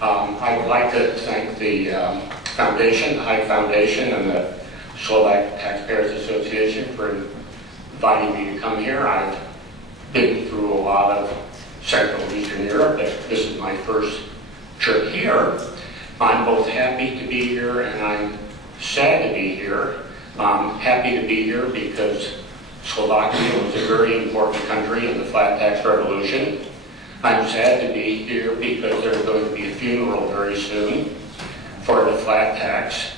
I would like to thank the Foundation, the Hike Foundation, and the Slovak Taxpayers Association for inviting me to come here. I've been through a lot of Central and Eastern Europe, but this is my first trip here. I'm both happy to be here and I'm sad to be here. I'm happy to be here because Slovakia was a very important country in the flat tax revolution. I'm sad to be here because there's going to be a funeral very soon for the flat tax.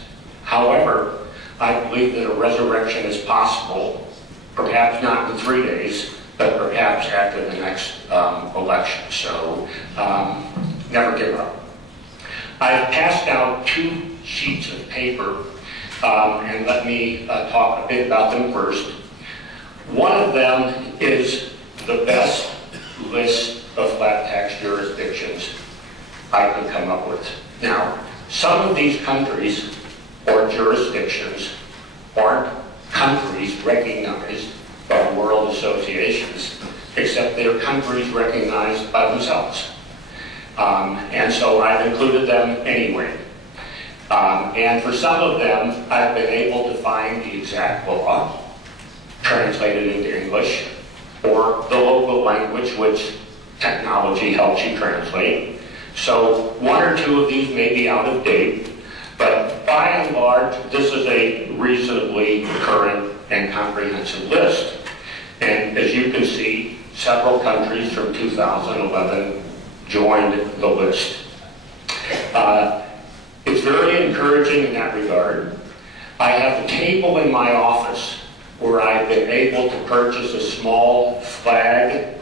However, I believe that a resurrection is possible, perhaps not in 3 days, but perhaps after the next election. So never give up. I've passed out 2 sheets of paper, and let me talk a bit about them first. One of them is the best list of flat tax jurisdictions I could come up with. Now, some of these countries or jurisdictions aren't countries recognized by world associations, except they're countries recognized by themselves. And so I've included them anyway. And for some of them, I've been able to find the exact law, translated into English, or the local language, which technology helps you translate. So 1 or 2 of these may be out of date, but by and large, this is a reasonably current and comprehensive list. And as you can see, several countries from 2011 joined the list. It's very encouraging in that regard. I have a table in my office where I've been able to purchase a small flag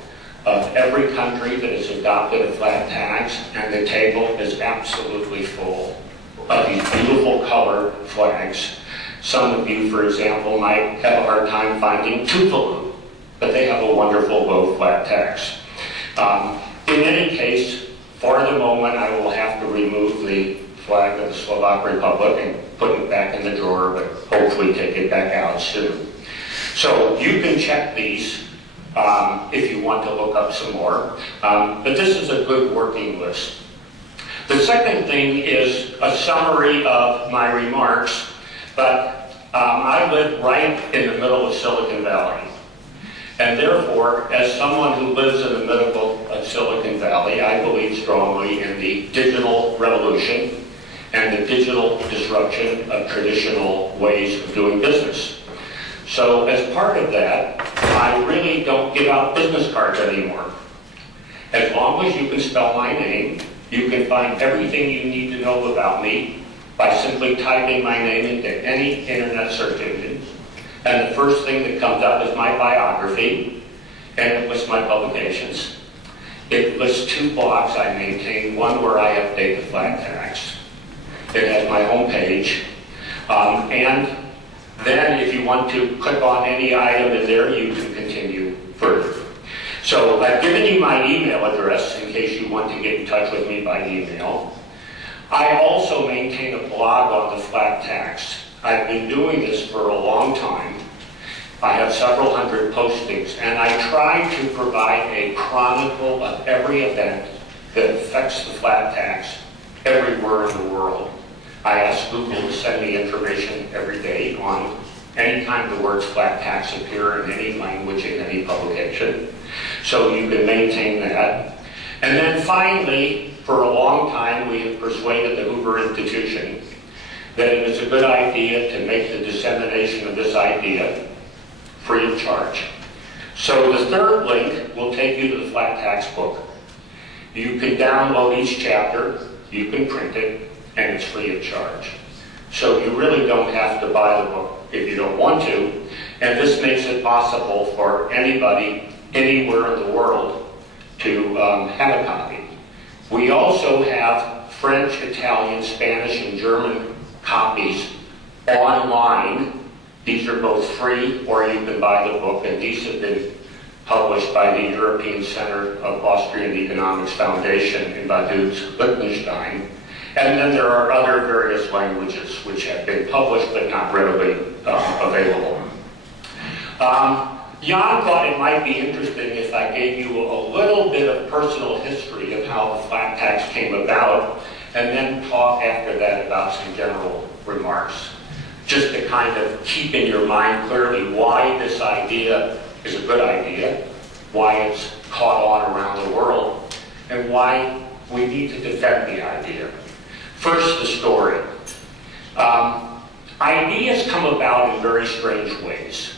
of every country that has adopted a flat tax, and the table is absolutely full of these beautiful colored flags. Some of you, for example, might have a hard time finding Tuvalu, but they have a wonderful low flat tax. In any case, for the moment, I will have to remove the flag of the Slovak Republic and put it back in the drawer, but hopefully take it back out soon. So you can check these if you want to look up some more, but this is a good working list. The second thing is a summary of my remarks, but I live right in the middle of Silicon Valley. And therefore, as someone who lives in the middle of Silicon Valley, I believe strongly in the digital revolution and the digital disruption of traditional ways of doing business. So as part of that, I really don't give out business cards anymore. As long as you can spell my name, you can find everything you need to know about me by simply typing my name into any internet search engine. And the first thing that comes up is my biography, and it lists my publications. It lists 2 blogs I maintain, one where I update the flat tax. It has my home page, and then if you want to click on any item in there, you can continue further. So I've given you my email address in case you want to get in touch with me by email. I also maintain a blog on the flat tax. I've been doing this for a long time. I have several hundred postings, and I try to provide a chronicle of every event that affects the flat tax everywhere in the world. I ask Google to send me information every day on any time the words flat tax appear in any language in any publication. So you can maintain that. And then finally, for a long time, we have persuaded the Hoover Institution that it is a good idea to make the dissemination of this idea free of charge. So the third link will take you to the flat tax book. You can download each chapter, you can print it, and it's free of charge. So you really don't have to buy the book if you don't want to, and this makes it possible for anybody, anywhere in the world, to have a copy. We also have French, Italian, Spanish, and German copies online. These are both free, or you can buy the book, and these have been published by the European Center of Austrian Economics Foundation in Vaduz, Liechtenstein. And then there are other various languages which have been published but not readily available. Jan thought it might be interesting if I gave you a little bit of personal history of how the flat tax came about, and then talk after that about some general remarks, just to kind of keep in your mind clearly why this idea is a good idea, why it's caught on around the world, and why we need to defend the idea. First, the story. Ideas come about in very strange ways.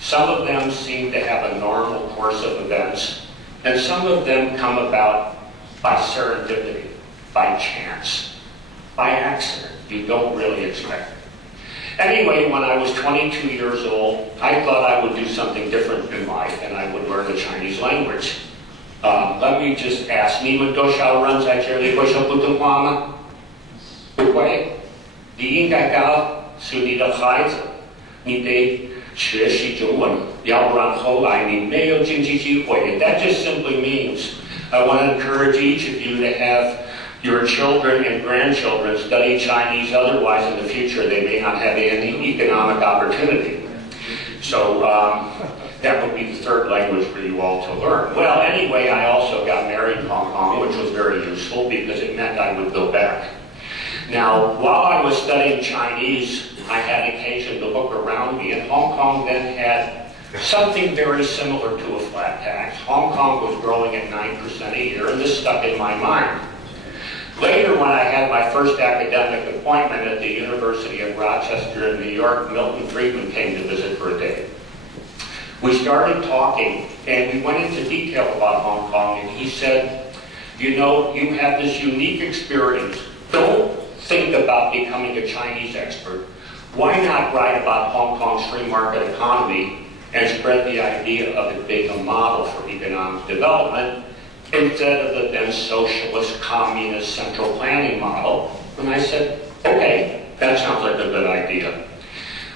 Some of them seem to have a normal course of events, and some of them come about by serendipity, by chance, by accident. You don't really expect it. Anyway, when I was 22 years old, I thought I would do something different in life, and I would learn the Chinese language. Let me just ask, 你们多少人在这里会说普通话吗？不会。你应该告诉你的孩子，你得学习中文，要不然后来你没有经济机会。That just simply means I want to encourage each of you to have your children and grandchildren study Chinese, otherwise in the future they may not have any economic opportunity. So that would be the third language for you all to learn. Well, anyway, I also got married in Hong Kong, which was very useful because it meant I would go back. Now, while I was studying Chinese, I had occasion to look around me, and Hong Kong then had something very similar to a flat tax. Hong Kong was growing at 9% a year, and this stuck in my mind. Later, when I had my first academic appointment at the University of Rochester in New York, Milton Friedman came to visit for a day. We started talking, and we went into detail about Hong Kong, and he said, you know, you have this unique experience. Don't think about becoming a Chinese expert. Why not write about Hong Kong's free market economy and spread the idea of it being a model for economic development instead of the then socialist, communist, central planning model? And I said, okay, that sounds like a good idea.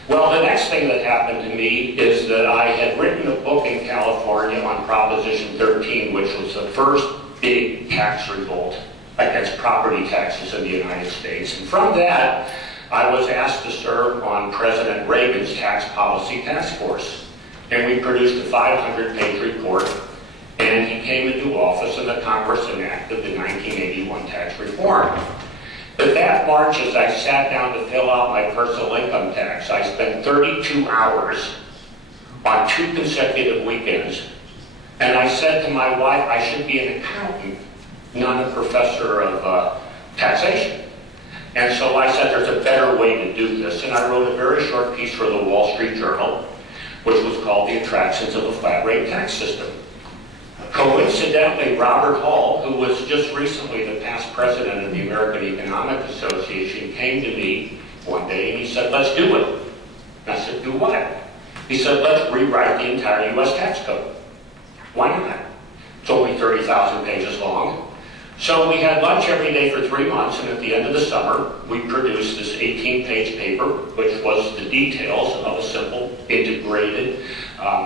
Well, the next thing that happened to me is that I had written a book in California on Proposition 13, which was the first big tax revolt against property taxes in the United States. And from that, I was asked to serve on President Reagan's tax policy task force. And we produced a 500-page report, and he came into office and the Congress enacted the 1981 tax reform. But that March, as I sat down to fill out my personal income tax, I spent 32 hours on 2 consecutive weekends. And I said to my wife, I should be an accountant, not a professor of taxation. And so I said there's a better way to do this. And I wrote a very short piece for the Wall Street Journal, which was called The Attractions of a Flat Rate Tax System. Coincidentally, Robert Hall, who was just recently the past president of the American Economic Association, came to me one day and he said, let's do it. And I said, do what? He said, let's rewrite the entire U.S. tax code. Why not? It's only 30,000 pages long. So we had lunch every day for 3 months, and at the end of the summer, we produced this 18-page paper, which was the details of a simple, integrated,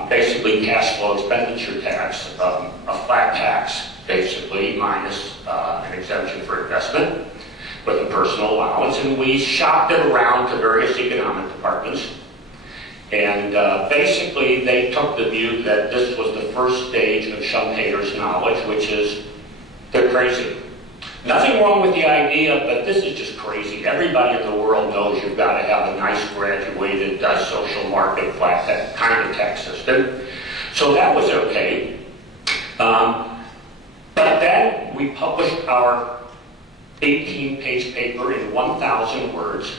basically cash flow expenditure tax, a flat tax, basically, minus an exemption for investment, with a personal allowance, and we shopped it around to various economic departments. And basically, they took the view that this was the first stage of Schumpeter's knowledge, which is they're crazy. Nothing wrong with the idea, but this is just crazy. Everybody in the world knows you've got to have a nice graduated social market flat tax, kind of tax system. So that was okay. But then we published our 18-page paper in 1,000 words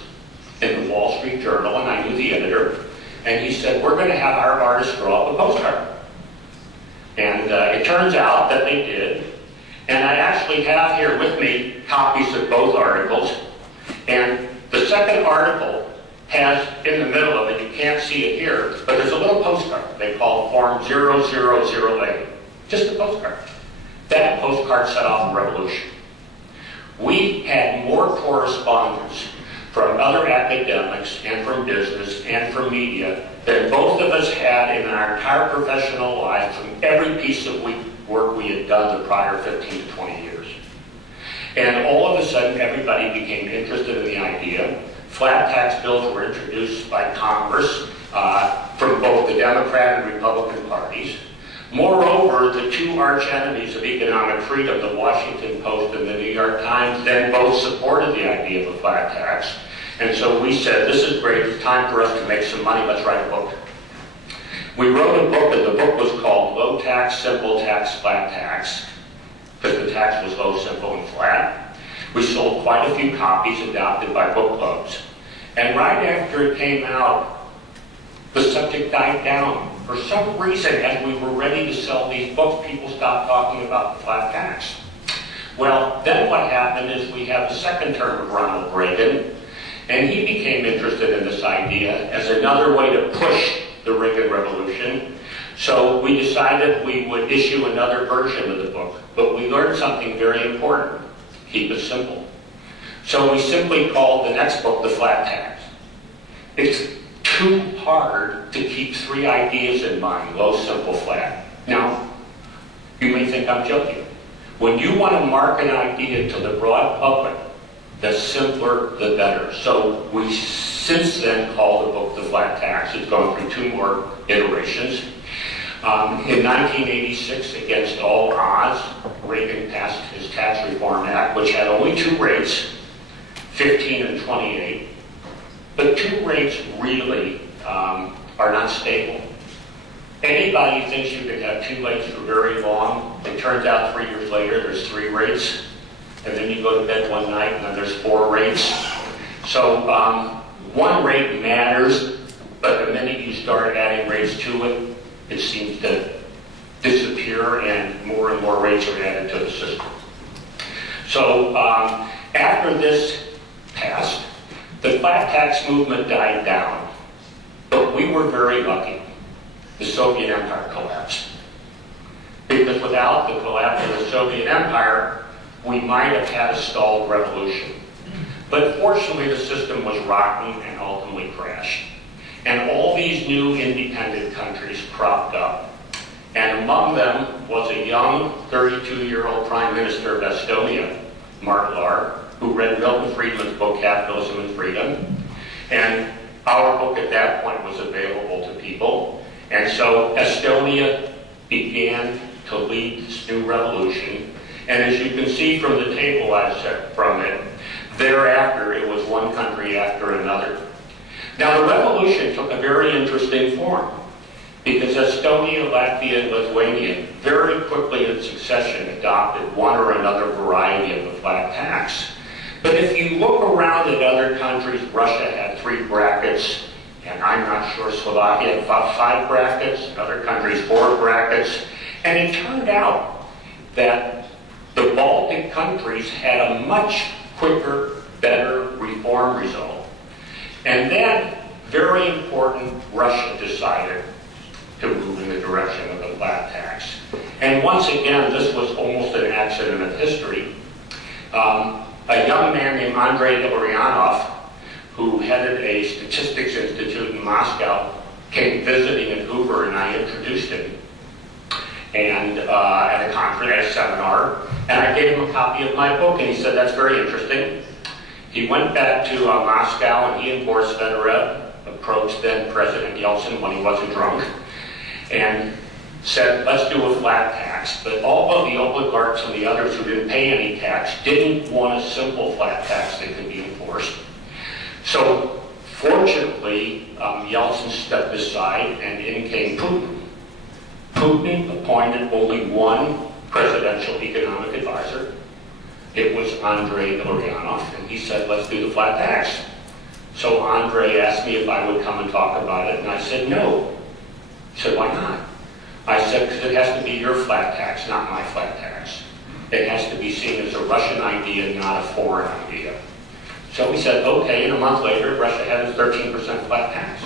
in the Wall Street Journal, and I knew the editor, and he said, we're going to have our artists draw up a postcard. And it turns out that they did. And I actually have here with me copies of both articles. And the second article has, in the middle of it, you can't see it here, but there's a little postcard they call Form 0008. Just a postcard. That postcard set off a revolution. We had more correspondence from other academics and from business and from media than both of us had in our entire professional lives from every piece of work we had done the prior 15 to 20 years. And all of a sudden, everybody became interested in the idea. Flat tax bills were introduced by Congress. from both the Democrat and Republican parties. Moreover, the two arch enemies of economic freedom, the Washington Post and the New York Times, then both supported the idea of a flat tax. And so we said, this is great, it's time for us to make some money, let's write a book. We wrote a book, and the book was called Low Tax, Simple Tax, Flat Tax, because the tax was low, simple, and flat. We sold quite a few copies adopted by book clubs. And right after it came out, the subject died down. For some reason, as we were ready to sell these books, people stopped talking about the flat tax. Well, then what happened is we had the second term of Ronald Reagan, and he became interested in this idea as another way to push the Reagan Revolution. So we decided we would issue another version of the book, but we learned something very important: keep it simple. So we simply called the next book The Flat Tax. It's too hard to keep three ideas in mind: low, simple, flat. Now, you may think I'm joking. When you want to market an idea to the broad public, the simpler the better. So we since then called the book The Flat Tax. It's gone through two more iterations. In 1986, against all odds, Reagan passed his Tax Reform Act, which had only two rates, 15 and 28. But two rates really are not stable. Anybody who thinks you can have two rates for very long, it turns out 3 years later there's three rates, and then you go to bed one night and then there's four rates. So one rate matters, but the minute you start adding rates to it, it seems to disappear, and more rates are added to the system. So after this passed, the flat tax movement died down, but we were very lucky. The Soviet Empire collapsed. Because without the collapse of the Soviet Empire, we might have had a stalled revolution. But fortunately, the system was rotten and ultimately crashed. And all these new independent countries cropped up. And among them was a young 32-year-old Prime Minister of Estonia, Mark Lahr, who read Milton Friedman's book, Capitalism and Freedom. And our book at that point was available to people. And so Estonia began to lead this new revolution. And as you can see from the table I set from it, thereafter it was one country after another. Now the revolution took a very interesting form, because Estonia, Latvia, and Lithuania very quickly in succession adopted one or another variety of the flat tax. But if you look around at other countries, Russia had 3 brackets, and I'm not sure Slovakia had 5 brackets, and other countries 4 brackets. And it turned out that the Baltic countries had a much quicker, better reform result. And then, very important, Russia decided to move in the direction of the flat tax. And once again, this was almost an accident of history. A young man named Andrei Illarionov, who headed a statistics institute in Moscow, came visiting in Hoover, and I introduced him and at a conference, at a seminar, and I gave him a copy of my book, and he said, that's very interesting. He went back to Moscow, and he and Boris Federer approached then President Yeltsin when he wasn't drunk, and said, let's do a flat tax. But all of the oligarchs and the others who didn't pay any tax didn't want a simple flat tax that could be enforced. So, fortunately, Yeltsin stepped aside, and in came Putin. Putin appointed only one presidential economic advisor. It was Andrei Illarionov, and he said, let's do the flat tax. So Andrei asked me if I would come and talk about it, and I said no. He said, why not? I said, because it has to be your flat tax, not my flat tax. It has to be seen as a Russian idea, not a foreign idea. So we said, okay, and a month later, Russia had its 13% flat tax.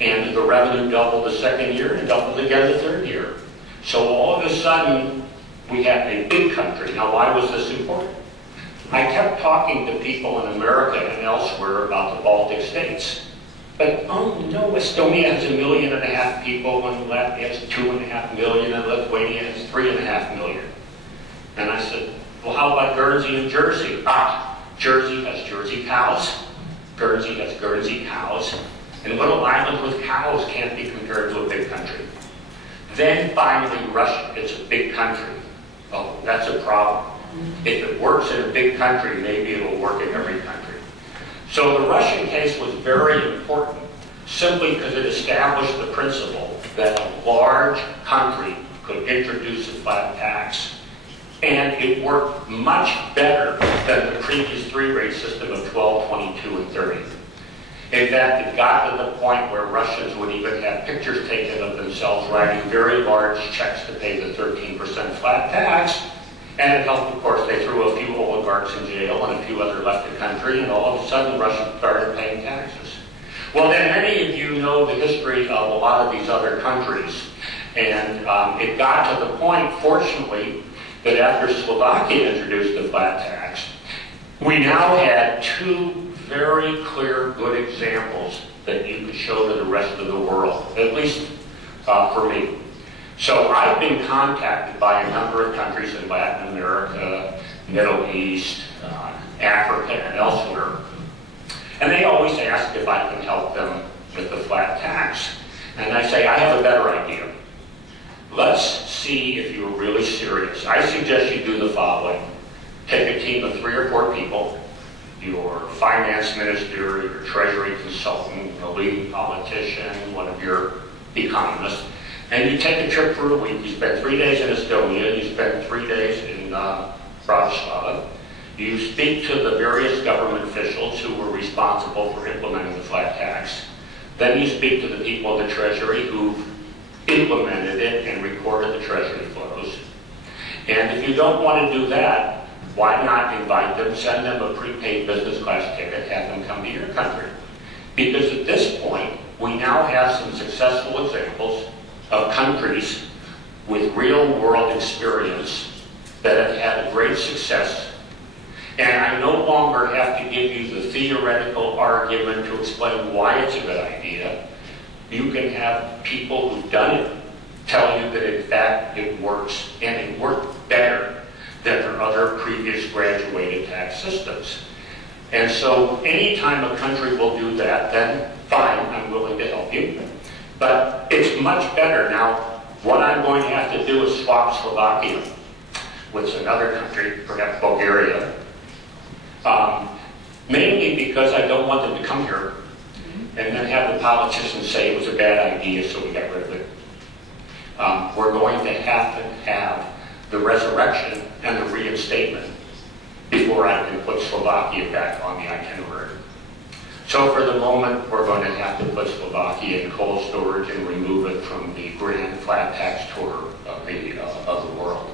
And the revenue doubled the second year and doubled again the third year. So all of a sudden, we had a big country. Now, why was this important? I kept talking to people in America and elsewhere about the Baltic states. But, oh no, Estonia has 1.5 million people, and Latvia has 2.5 million, and Lithuania has 3.5 million. And I said, well, how about Guernsey and Jersey? Jersey has Jersey cows. Guernsey has Guernsey cows. And little islands with cows can't be compared to a big country. Then finally Russia, it's a big country. Oh, that's a problem. If it works in a big country, maybe it'll work in every country. So the Russian case was very important simply because it established the principle that a large country could introduce a flat tax. And it worked much better than the previous three-rate system of 12, 22, and 30. In fact, it got to the point where Russians would even have pictures taken of themselves writing very large checks to pay the 13% flat tax. And it helped, of course, they threw a few oligarchs in jail and a few others left the country, and all of a sudden Russia started paying taxes. Well, then many of you know the history of a lot of these other countries. And it got to the point, fortunately, that after Slovakia introduced the flat tax, we now had two very clear, good examples that you could show to the rest of the world, at least for me. So I've been contacted by a number of countries in Latin America, Middle East, Africa, and elsewhere. And they always ask if I can help them with the flat tax. And I say, I have a better idea. Let's see if you're really serious. I suggest you do the following. Take a team of 3 or 4 people, your finance minister, your treasury consultant, a leading politician, one of your economists, and you take a trip for a week. You spend 3 days in Estonia, you spend 3 days in Bratislava. You speak to the various government officials who were responsible for implementing the flat tax. Then you speak to the people of the Treasury who implemented it and recorded the Treasury flows. And if you don't want to do that, why not invite them, send them a prepaid business class ticket, have them come to your country? Because at this point, we now have some successful examples of countries with real-world experience that have had a great success. And I no longer have to give you the theoretical argument to explain why it's a good idea. You can have people who've done it tell you that in fact it works, and it worked better than their other previous graduated tax systems. And so anytime a country will do that, then fine, I'm willing to help you. But it's much better. Now, what I'm going to have to do is swap Slovakia with another country, perhaps Bulgaria, mainly because I don't want them to come here and then have the politicians say it was a bad idea, so we got rid of it. We're going to have the resurrection and the reinstatement before I can put Slovakia back on the itinerary. So for the moment, we're going to have to put Slovakia in cold storage and remove it from the grand flat tax tour of the world.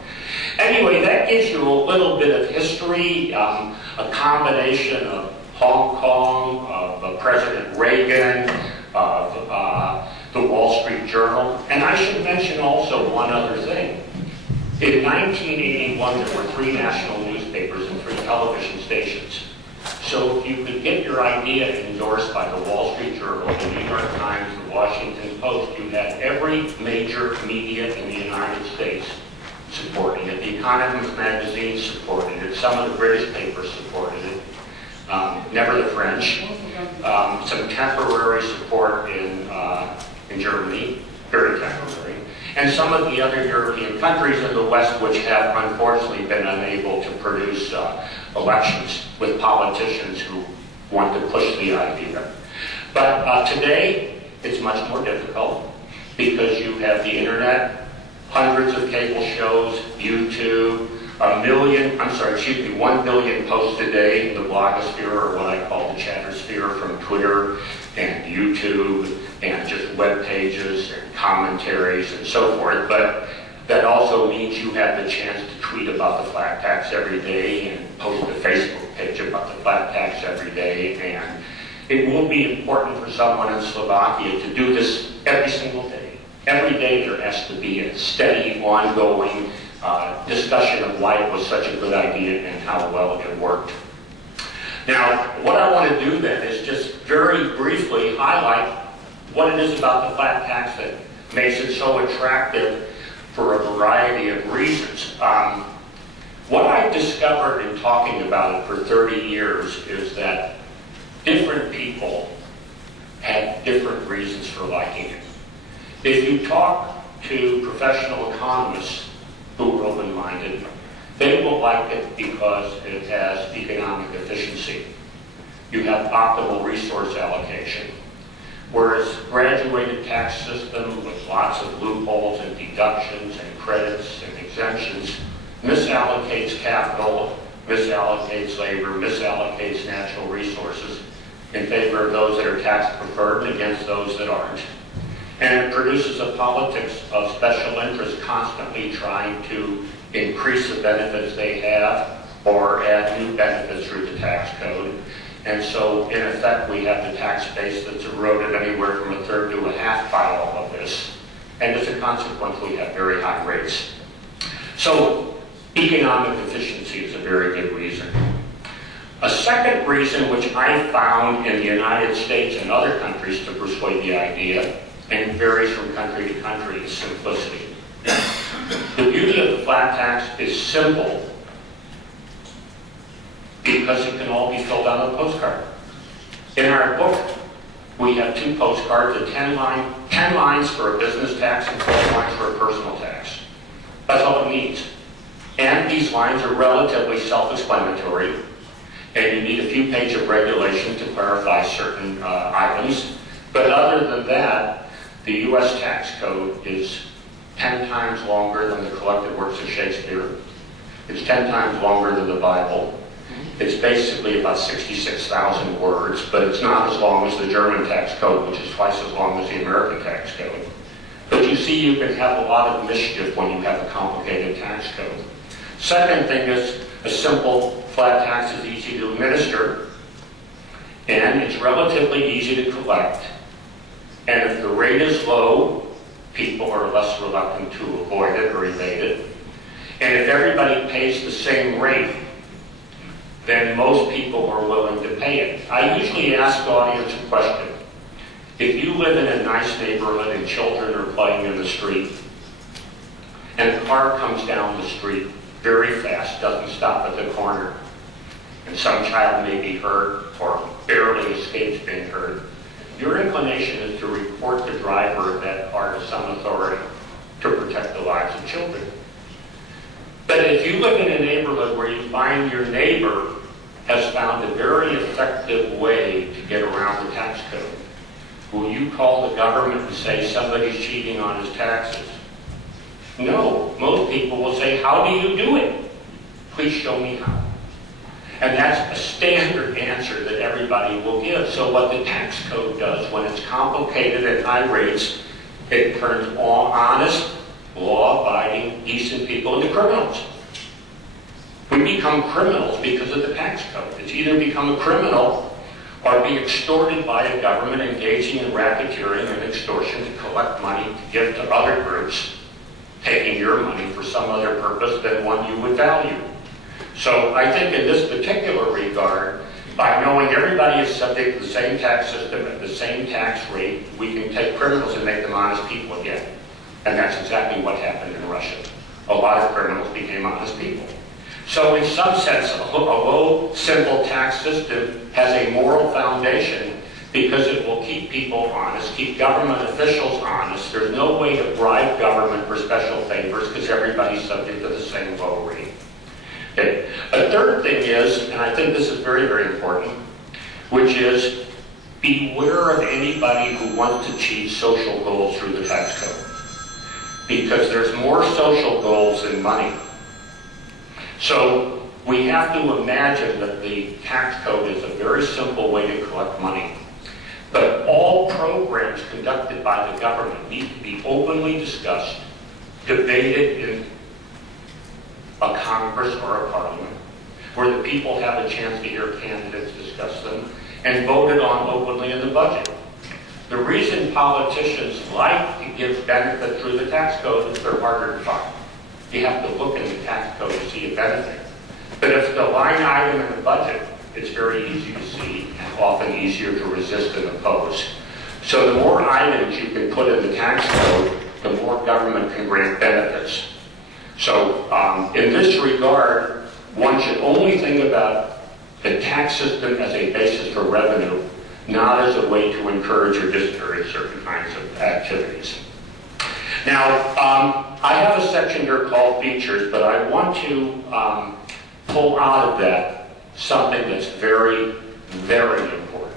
Anyway, that gives you a little bit of history, a combination of Hong Kong, of President Reagan, of the Wall Street Journal. And I should mention also one other thing. In 1981, there were 3 national newspapers and 3 television stations. So if you could get your idea endorsed by the Wall Street Journal, the New York Times, the Washington Post, you had every major media in the United States supporting it. The Economist magazine supported it. Some of the British papers supported it. Never the French. Some temporary support in Germany, very temporary. And some of the other European countries in the West which have unfortunately been unable to produce elections with politicians who want to push the idea. But today, it's much more difficult because you have the internet, hundreds of cable shows, YouTube, 1 billion posts a day in the blogosphere, or what I call the chattersphere, from Twitter and YouTube and just web pages and commentaries and so forth. But that also means you have the chance to tweet about the flat tax every day and post a Facebook page about the flat tax every day. And it will be important for someone in Slovakia to do this every single day. Every day there has to be a steady, ongoing discussion of why it was such a good idea and how well it worked. Now, what I want to do then is just very briefly highlight what it is about the flat tax that makes it so attractive for a variety of reasons. What I've discovered in talking about it for 30 years is that different people have different reasons for liking it. If you talk to professional economists who are open-minded, they will like it because it has economic efficiency. You have optimal resource allocation. Whereas graduated tax system with lots of loopholes and deductions and credits and exemptions misallocates capital, misallocates labor, misallocates natural resources in favor of those that are tax preferred and against those that aren't. And it produces a politics of special interest constantly trying to increase the benefits they have or add new benefits through the tax code. And so, in effect, we have the tax base that's eroded anywhere from a third to a half by all of this. And as a consequence, we have very high rates. So, economic efficiency is a very good reason. A second reason, which I found in the United States and other countries to persuade the idea, and varies from country to country, is simplicity. The beauty of the flat tax is simple because it can all be filled out on a postcard. In our book, we have 2 postcards, 10 lines for a business tax and 12 lines for a personal tax. That's all it needs. And these lines are relatively self-explanatory, and you need a few pages of regulation to clarify certain items. But other than that, the U.S. tax code is 10 times longer than the collected works of Shakespeare. It's 10 times longer than the Bible. It's basically about 66,000 words, but it's not as long as the German tax code, which is twice as long as the American tax code. But you see, you can have a lot of mischief when you have a complicated tax code. Second thing is, a simple flat tax is easy to administer, and it's relatively easy to collect. And if the rate is low, people are less reluctant to avoid it or evade it. And if everybody pays the same rate, then most people are willing to pay it. I usually ask the audience a question. If you live in a nice neighborhood and children are playing in the street, and a car comes down the street very fast, doesn't stop at the corner, and some child may be hurt or barely escapes being hurt, your inclination is to report the driver of that car to some authority to protect the lives of children. But if you live in a neighborhood where you find your neighbor has found a very effective way to get around the tax code, will you call the government and say somebody's cheating on his taxes? No. Most people will say, how do you do it? Please show me how. And that's a standard answer that everybody will give. So what the tax code does when it's complicated at high rates, it turns all honest, law-abiding, decent people into criminals. We become criminals because of the tax code. It's either become a criminal or be extorted by a government engaging in racketeering and extortion to collect money to give to other groups, taking your money for some other purpose than one you would value. So I think in this particular regard, by knowing everybody is subject to the same tax system at the same tax rate, we can take criminals and make them honest people again. And that's exactly what happened in Russia. A lot of criminals became honest people. So in some sense, a low, simple tax system has a moral foundation because it will keep people honest, keep government officials honest. There's no way to bribe government for special favors because everybody's subject to the same low rate. Okay. A third thing is, and I think this is very, very important, which is beware of anybody who wants to achieve social goals through the tax code. Because there's more social goals than money. So we have to imagine that the tax code is a very simple way to collect money. But all programs conducted by the government need to be openly discussed, debated in a Congress or a Parliament, where the people have a chance to hear candidates discuss them, and voted on openly in the budget. The reason politicians like to give benefit through the tax code is they're harder to find. You have to look in the tax code to see a benefit. But if the line item in the budget, it's very easy to see and often easier to resist and oppose. So the more items you can put in the tax code, the more government can grant benefits. So in this regard, one should only think about the tax system as a basis for revenue, not as a way to encourage or discourage certain kinds of activities. Now, I have a section here called features, but I want to pull out of that something that's very, very important.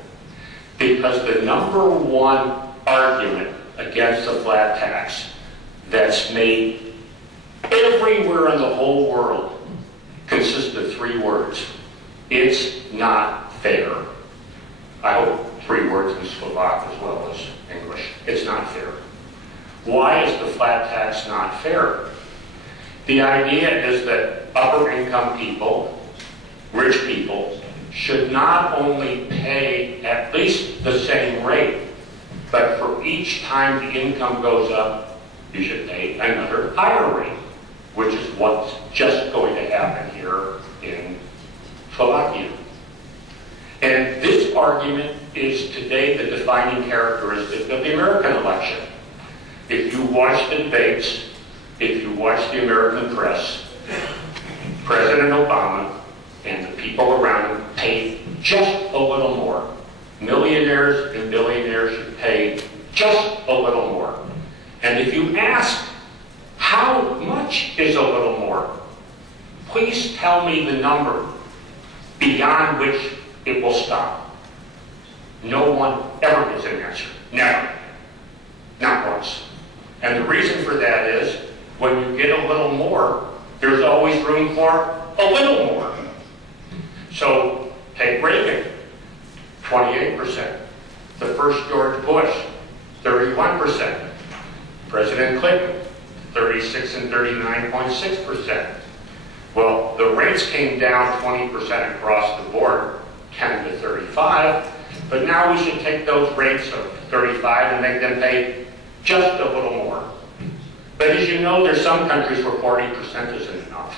Because the number one argument against the flat tax that's made everywhere in the whole world consists of 3 words. It's not fair. I hope 3 words in Slovak as well as English. It's not fair. Why is the flat tax not fair? The idea is that upper income people, rich people, should not only pay at least the same rate, but for each time the income goes up, you should pay another higher rate, which is what's just going to happen here in Slovakia. And this argument is today the defining characteristic of the American election. If you watch the debates, if you watch the American press, President Obama and the people around him pay just a little more. Millionaires and billionaires should pay just a little more. And if you ask, how much is a little more? Please tell me the number beyond which it will stop. No one ever gets an answer. Never. Not once. And the reason for that is, when you get a little more, there's always room for a little more. So, take Reagan, 28%. The first George Bush, 31%. President Clinton, 36 and 39.6%. Well, the rates came down 20% across the board, 10 to 35, but now we should take those rates of 35 and make them pay just a little more. But as you know, there's some countries where 40% isn't enough.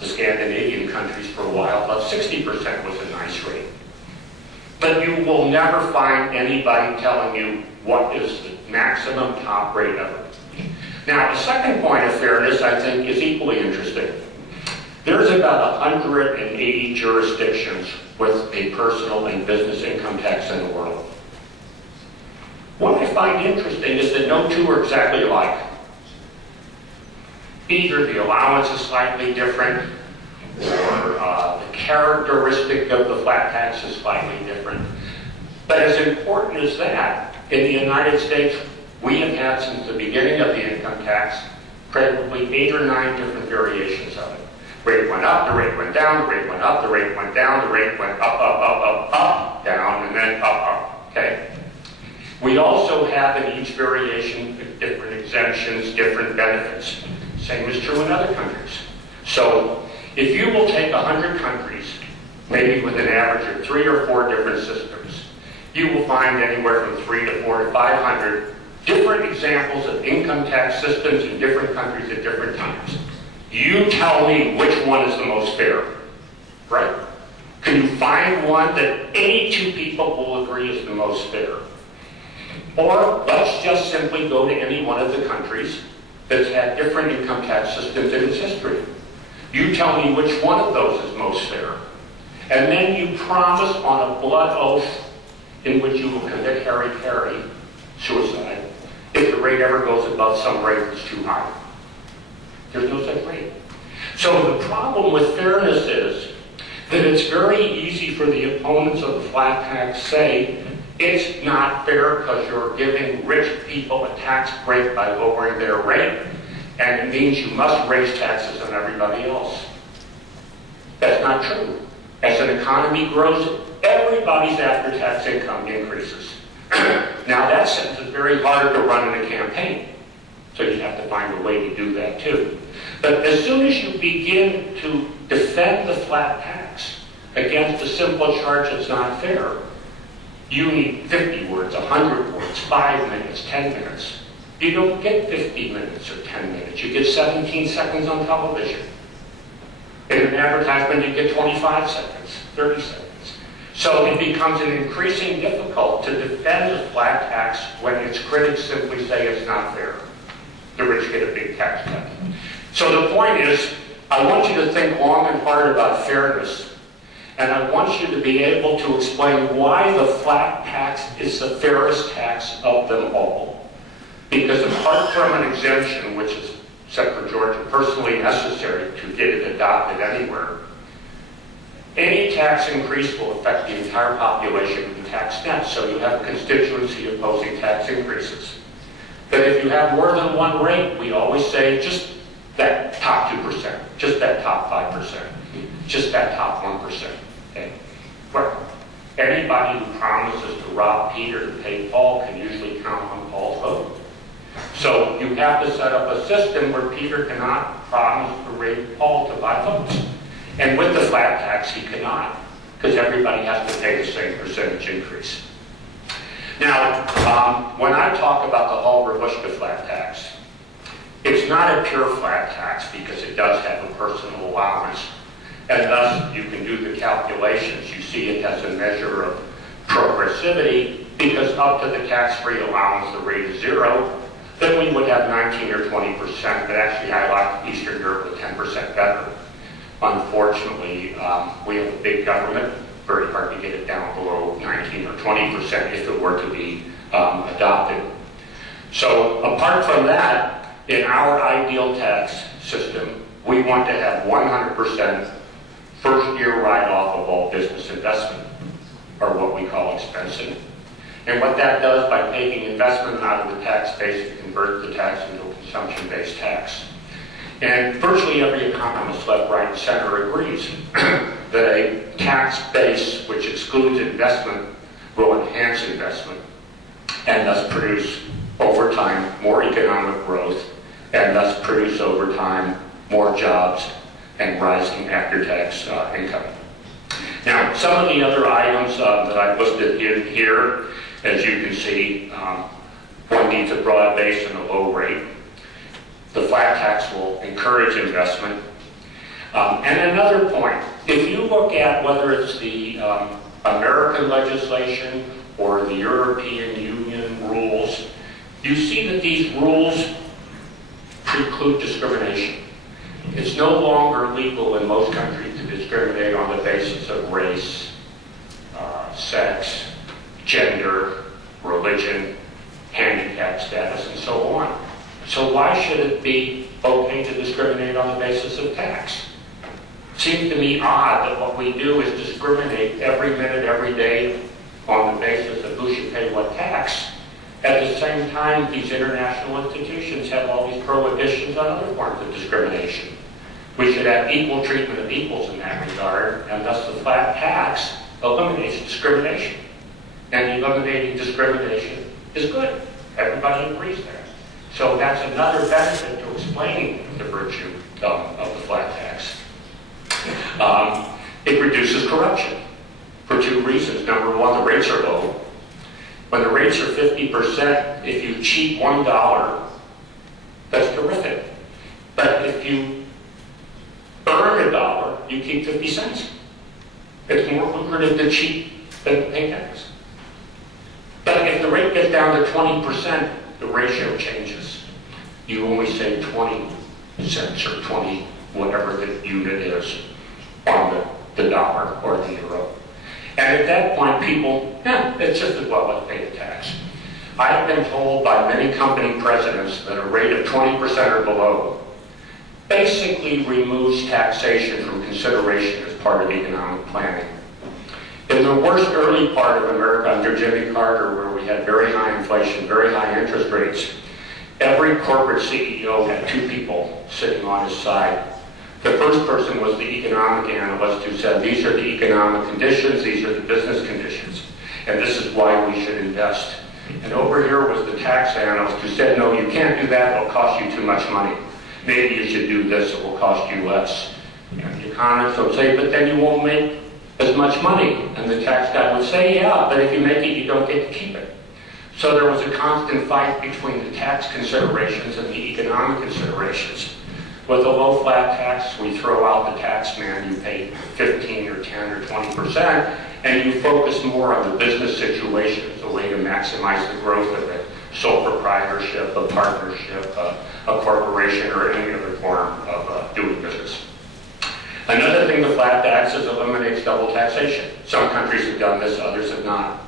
The Scandinavian countries for a while thought 60% was a nice rate. But you will never find anybody telling you what is the maximum top rate ever. Now, the second point of fairness, I think, is equally interesting. There's about 180 jurisdictions with a personal and business income tax in the world. What I find interesting is that no 2 are exactly alike. Either the allowance is slightly different, or the characteristic of the flat tax is slightly different. But as important as that, in the United States, we have had since the beginning of the income tax probably 8 or 9 different variations of it. Rate went up, the rate went down, the rate went up, the rate went down, the rate went up, down, and then up, okay? We also have in each variation different exemptions, different benefits. Same is true in other countries. So if you will take 100 countries, maybe with an average of 3 or 4 different systems, you will find anywhere from 3 to 4 to 500 different examples of income tax systems in different countries at different times. You tell me which one is the most fair, right? Can you find one that any 2 people will agree is the most fair? Or let's just simply go to any one of the countries that's had different income tax systems in its history. You tell me which one of those is most fair. And then you promise on a blood oath in which you will commit hara-kiri, suicide, if the rate ever goes above some rate that's too high. There's no such rate. So the problem with fairness is that it's very easy for the opponents of the flat tax say, it's not fair because you're giving rich people a tax break by lowering their rate, and it means you must raise taxes on everybody else. That's not true. As an economy grows, everybody's after-tax income increases. Now that sentence is very hard to run in a campaign, so you have to find a way to do that too. But as soon as you begin to defend the flat tax against a simple charge that's not fair, you need 50 words, 100 words, 5 minutes, 10 minutes. You don't get 50 minutes or 10 minutes. You get 17 seconds on television. In an advertisement, you get 25 seconds, 30 seconds. So it becomes an increasingly difficult to defend the flat tax when its critics simply say it's not fair. The rich get a big tax cut. So the point is, I want you to think long and hard about fairness. And I want you to be able to explain why the flat tax is the fairest tax of them all. Because apart from an exemption, which is, except for Georgia, personally necessary to get it adopted anywhere, any tax increase will affect the entire population of the tax net. So you have a constituency opposing tax increases. But if you have more than one rate, we always say just that top 2%, just that top 5%, just that top 1%. Okay? Well, anybody who promises to rob Peter to pay Paul can usually count on Paul's vote. So you have to set up a system where Peter cannot promise to rape Paul to buy votes. And with the flat tax, he cannot, because everybody has to pay the same percentage increase. Now, when I talk about the Alvin Rabushka flat tax, it's not a pure flat tax because it does have a personal allowance, and thus you can do the calculations. You see it as a measure of progressivity, because up to the tax-free allowance, the rate is 0, then we would have 19 or 20%, but actually I like Eastern Europe with 10% better. Unfortunately, we have a big government, very hard to get it down below 19 or 20% if it were to be adopted. So apart from that, in our ideal tax system, we want to have 100% first-year write-off of all business investment, or what we call expensing. And what that does by taking investment out of the tax base, it converts the tax into a consumption-based tax. And virtually every economist, left, right, and center agrees that a tax base which excludes investment will enhance investment and thus produce over time more economic growth and thus produce over time more jobs and rising after-tax income. Now, some of the other items that I've listed in here, as you can see, one needs a broad base and a low rate. The flat tax will encourage investment. And another point, if you look at whether it's the American legislation or the European Union rules, you see that these rules preclude discrimination. It's no longer legal in most countries to discriminate on the basis of race, sex, gender, religion, handicap status, and so on. So why should it be okay to discriminate on the basis of tax? It seems to me odd that what we do is discriminate every minute, every day on the basis of who should pay what tax. At the same time, these international institutions have all these prohibitions on other forms of discrimination. We should have equal treatment of equals in that regard, and thus the flat tax eliminates discrimination. And eliminating discrimination is good. Everybody agrees there. So that's another benefit to explaining the virtue of the flat tax. It reduces corruption for two reasons. Number one, the rates are low. When the rates are 50%, if you cheat $1, that's terrific. But if you earn $1, you keep 50 cents. It's more lucrative to cheat than to pay tax. But if the rate gets down to 20%, the ratio changes. You only save 20 cents or 20, whatever the unit is, on the dollar or the euro. And at that point, people, it's just as well, let's pay the tax. I have been told by many company presidents that a rate of 20% or below basically removes taxation from consideration as part of economic planning. In the worst early part of America under Jimmy Carter, where we had very high inflation, very high interest rates, every corporate CEO had two people sitting on his side. The first person was the economic analyst who said, these are the economic conditions, these are the business conditions, and this is why we should invest. And over here was the tax analyst who said, no, you can't do that, it'll cost you too much money. Maybe you should do this, it will cost you less. And the economist would say, but then you won't make as much money. And the tax guy would say, yeah, but if you make it, you don't get to keep it. So there was a constant fight between the tax considerations and the economic considerations. With a low flat tax, we throw out the tax man, you pay 15 or 10 or 20%, and you focus more on the business situation as a way to maximize the growth of it. Sole proprietorship, a partnership, a corporation, or any other form of doing business. Another thing Eliminating the flat taxes eliminates double taxation. Some countries have done this, others have not.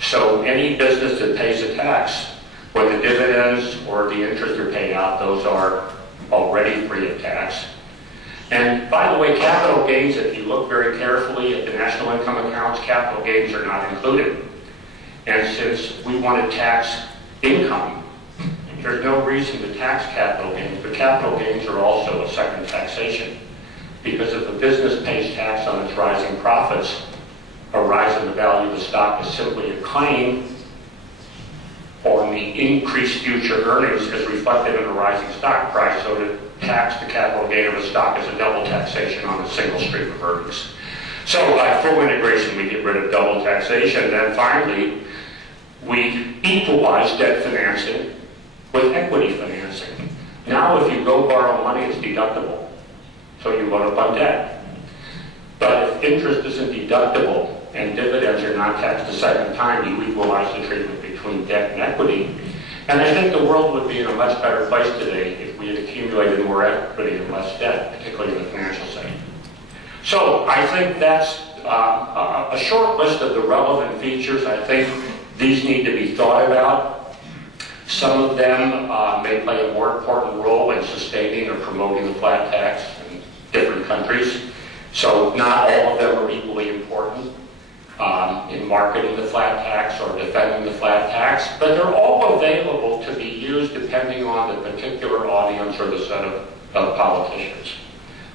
So any business that pays a tax, whether the dividends or the interest are paid out, those are already free of tax. And by the way, capital gains, if you look very carefully at the national income accounts, capital gains are not included. And since we want to tax income, there's no reason to tax capital gains, but capital gains are also a second taxation. Because if a business pays tax on its rising profits, a rise in the value of the stock is simply a claim on the increased future earnings as reflected in a rising stock price. So to tax the capital gain of a stock is a double taxation on a single stream of earnings. So by full integration, we get rid of double taxation. Then finally, we equalize debt financing with equity financing. Now if you go borrow money, it's deductible. So you load up on debt. But if interest isn't deductible and dividends are not taxed a second time, you equalize the treatment between debt and equity. And I think the world would be in a much better place today if we had accumulated more equity and less debt, particularly in the financial sector. So I think that's a short list of the relevant features. I think these need to be thought about. Some of them may play a more important role in sustaining or promoting the flat tax in different countries. So not all of them are equally important in marketing the flat tax or defending the flat tax, but they're all available to be used depending on the particular audience or the set of politicians.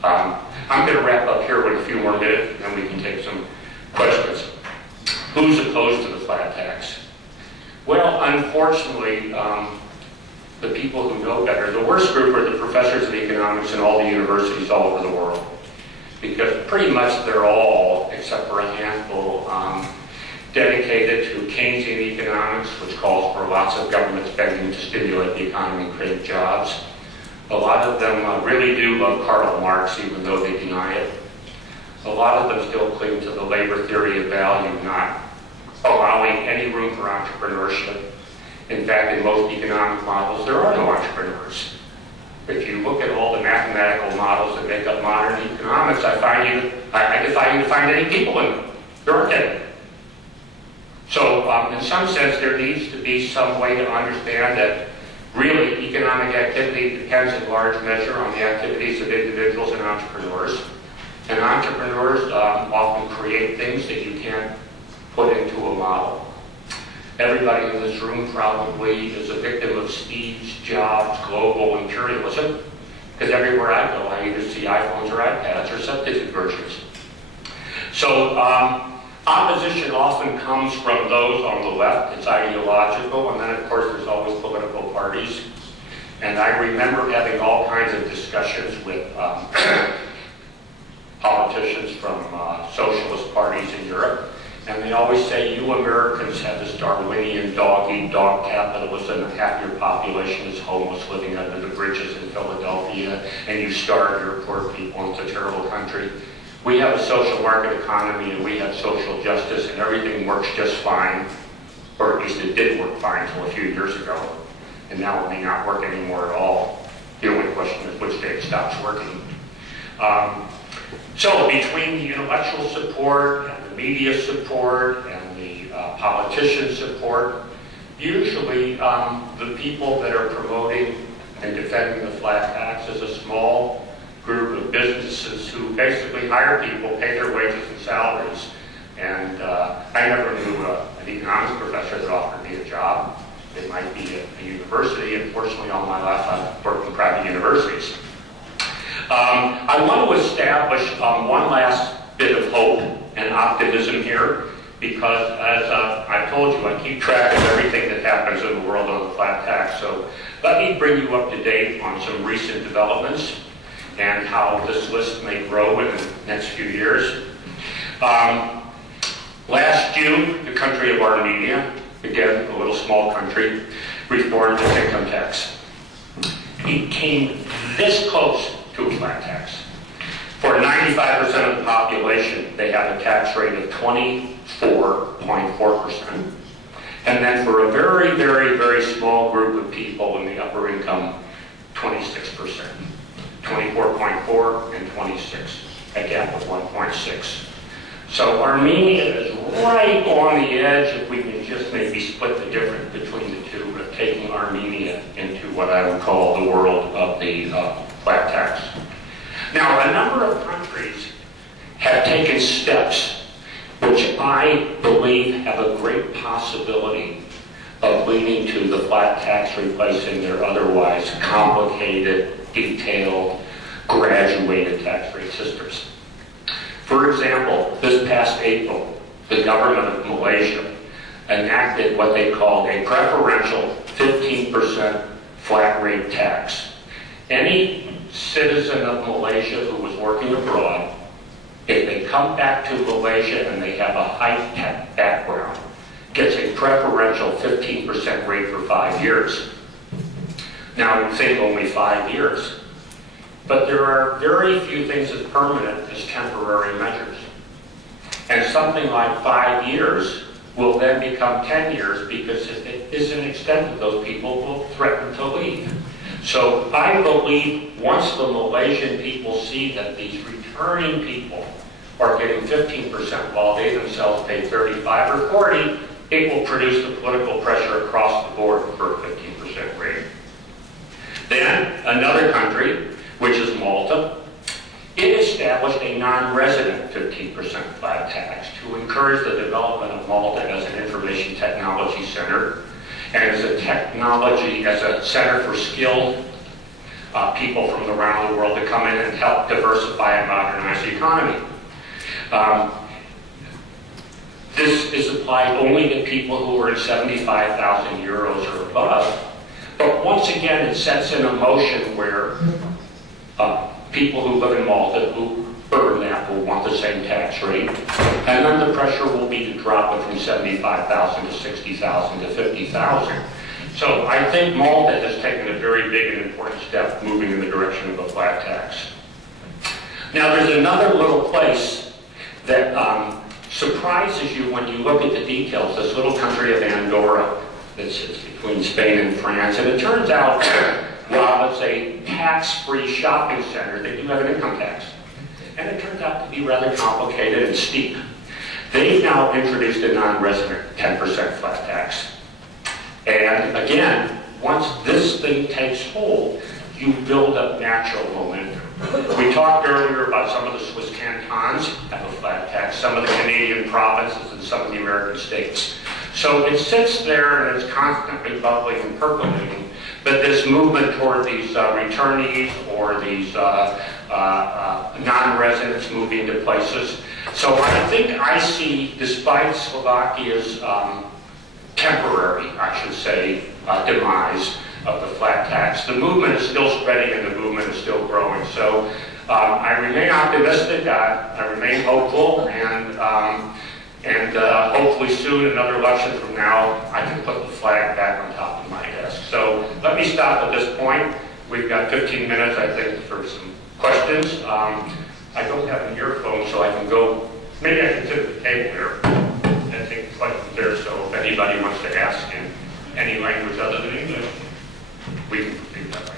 I'm going to wrap up here with a few more minutes, and then we can take some questions. Who's opposed to the flat tax? Well, unfortunately, the people who know better, the worst group are the professors of economics in all the universities all over the world. Because pretty much they're all, except for a handful, dedicated to Keynesian economics, which calls for lots of government spending to stimulate the economy and create jobs. A lot of them really do love Karl Marx, even though they deny it. A lot of them still cling to the labor theory of value, not allowing any room for entrepreneurship. In fact, in most economic models, there are no entrepreneurs. If you look at all the mathematical models that make up modern economics, I defy you to find any people in them. There aren't any. So in some sense, there needs to be some way to understand that really economic activity depends in large measure on the activities of individuals and entrepreneurs. And entrepreneurs often create things that you can't put into a model. Everybody in this room probably is a victim of Steve Jobs' global imperialism, because everywhere I go, I either see iPhones or iPads or substitute versions. So opposition often comes from those on the left. It's ideological, and then of course there's always political parties. And I remember having all kinds of discussions with politicians from socialist parties in Europe. And they always say, you Americans have this Darwinian dog-eat-dog capitalism, and half your population is homeless living under the bridges in Philadelphia, and you starve your poor people. It's a terrible country. We have a social market economy, and we have social justice, and everything works just fine, or at least it did work fine until a few years ago, and now it may not work anymore at all. The only question is which day it stops working. So between the intellectual support and the media support and the politician support, usually the people that are promoting and defending the flat tax is a small group of businesses who basically hire people, pay their wages and salaries. And I never knew an economics professor that offered me a job. It might be at a university. Unfortunately, all my life I've worked in private universities. I want to establish one last bit of hope and optimism here, because as I told you, I keep track of everything that happens in the world on the flat tax. So let me bring you up to date on some recent developments and how this list may grow in the next few years. Last June, the country of Armenia, again, a little small country, reformed its income tax. It came this close to a flat tax. For 95% of the population, they have a tax rate of 24.4%. And then for a very, very, very small group of people in the upper income, 26%. 24.4 and 26. a gap of 1.6. So Armenia is right on the edge, if we can just maybe split the difference between the two, but taking Armenia into what I would call the world of the flat tax. Now, a number of countries have taken steps which I believe have a great possibility of leading to the flat tax replacing their otherwise complicated, detailed, graduated tax rate systems. For example, this past April, the government of Malaysia enacted what they called a preferential 15% flat rate tax. Any citizen of Malaysia who was working abroad, if they come back to Malaysia and they have a high-tech background, gets a preferential 15% rate for 5 years. Now, you'd think only 5 years. But there are very few things as permanent as temporary measures. And something like 5 years will then become 10 years because if it isn't extended, those people will threaten to leave. So I believe once the Malaysian people see that these returning people are getting 15% while they themselves pay 35 or 40, it will produce the political pressure across the board for a 15% rate. Then another country, which is Malta, it established a non-resident 15% flat tax to encourage the development of Malta as an information technology center and as a center for skilled people from around the world to come in and help diversify and modernize the economy. This is applied only to people who are at 75,000 euros or above, but once again it sets in a motion where people who live in Malta who earn that will want the same tax rate, and then the pressure will be to drop it from 75,000 to 60,000 to 50,000. So I think Malta has taken a very big and important step moving in the direction of a flat tax. Now there's another little place that surprises you when you look at the details, this little country of Andorra that sits between Spain and France, and it turns out while it's a tax-free shopping center, they do have an income tax. And it turns out to be rather complicated and steep. They've now introduced a non-resident 10% flat tax. And again, once this thing takes hold, you build up natural momentum. We talked earlier about some of the Swiss cantons have a flat tax, some of the Canadian provinces, and some of the American states. So it sits there and it's constantly bubbling and percolating. But this movement toward these returnees or these non-residents moving to places. So I think I see, despite Slovakia's temporary, I should say, demise of the flat tax, the movement is still spreading and the movement is still growing. So I remain optimistic, I remain hopeful, and hopefully soon, another election from now, I can put the flag back on top of my desk. So let me stop at this point. We've got 15 minutes, I think, for some questions. I don't have an earphone, so I can go, maybe I can sit at the table here and take questions there, so if anybody wants to ask in any language other than English, we can proceed that way.